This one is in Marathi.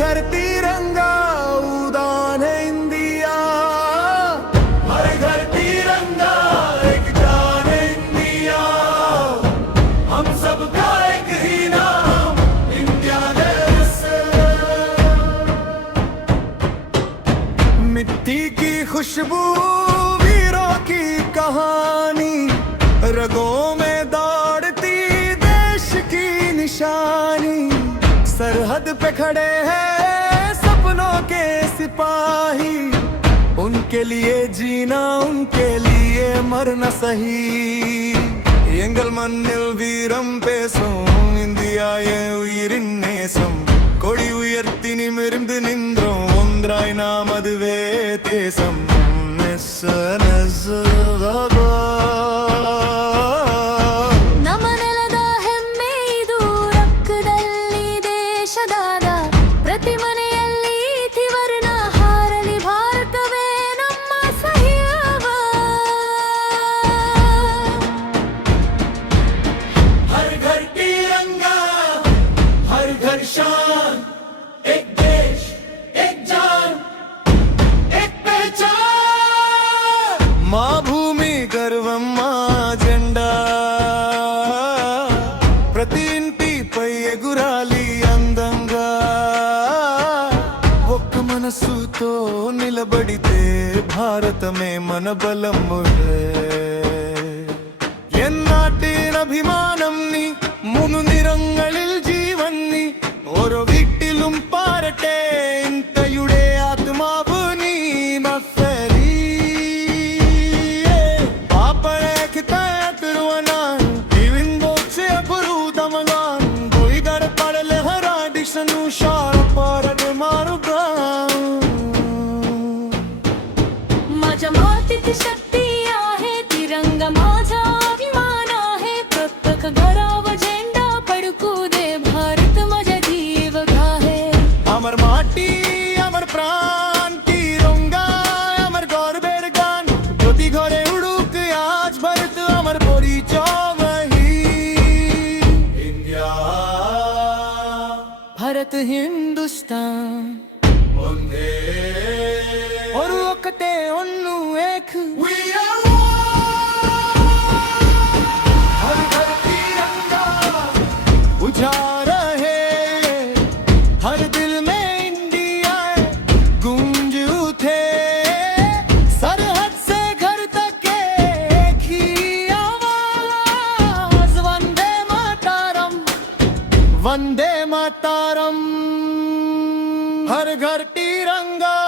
घर तिरंगा उड़ान है इंडिया, हर घर तिरंगा एक जान है इंडिया, हम सबका एक ही नाम इंडिया देश। मिट्टी की खुशबू, वीरों की कहानी, रगों में दौड़ती देश की निशानी। सरहद पे खड़े हैं सपनों के सिपाही, उनके लिए जीना उनके लिए मरना सही। எங்கள் மண்ணில் வீரம் பேசும் இந்தியாயே உயிரின் நேசம், கொடி உயர்த்தி நிமிர்ந்து நின்றோம் ஒன்றாய் நாம் அதுவே தேசம்। ಪ್ರತಿ ಮನೆಯಲ್ಲಿ ತ್ರಿವರ್ಣ ಹಾರಲಿ, ಭಾರತವೇ ನಮ್ಮ ಸಹ್ಯವ। हर घर तिरंगा, हर घर शान, एक देश एक जान एक पहचान। माँ भूमि गर्वम्मा జెండా ప్రతి ఇంటిపై ఎగురాలి అందంగా। ఒక్క మనసుతో నిలబడితే భారతమే మన బలము హే। എന്നാട്ടിൻ അഭിമാനം നീ, മൂന്നു നിറങ്ങളിൽ ജീവൻ നീ, ഓരോ വീട്ടിലും പാരട്ടെ ഇന്ത്യയുടെ ആത്മാവ് നീ। മഫരി പാപ്പഴേ കിതായത്തുരുവനാൻ ഇവിൻബോക്സെ അപരൂതമനാൻ, ഗോയിഗർ പടലെ ഹരാ ഡിക്ഷനു ഷാർ പാരട് മാറുगा। माझ्या मातीत शक्ती आहे, तिरंगा माझा अभिमान आहे। प्रत्येक घरावर झेंडा फडकू दे, भारत माझ्या जीवघा आहे। अमर माटी अमर प्राण तिरंगा, अमर गौरवेर गान प्रति घरे उडूक आज भारत अमर परिचय वही इंडिया। भारत हिंदुस्तान ಒಂದೇ और ఒకటే ఒన్ను ఏక్। We are one, हर घर तिरंगा उजाला है, हर दिल में इंडिया गूंज उठे। सरहद से घर तक एक ही आवाज, वंदे मातरम वंदे मातरम। हर घर तिरंगा।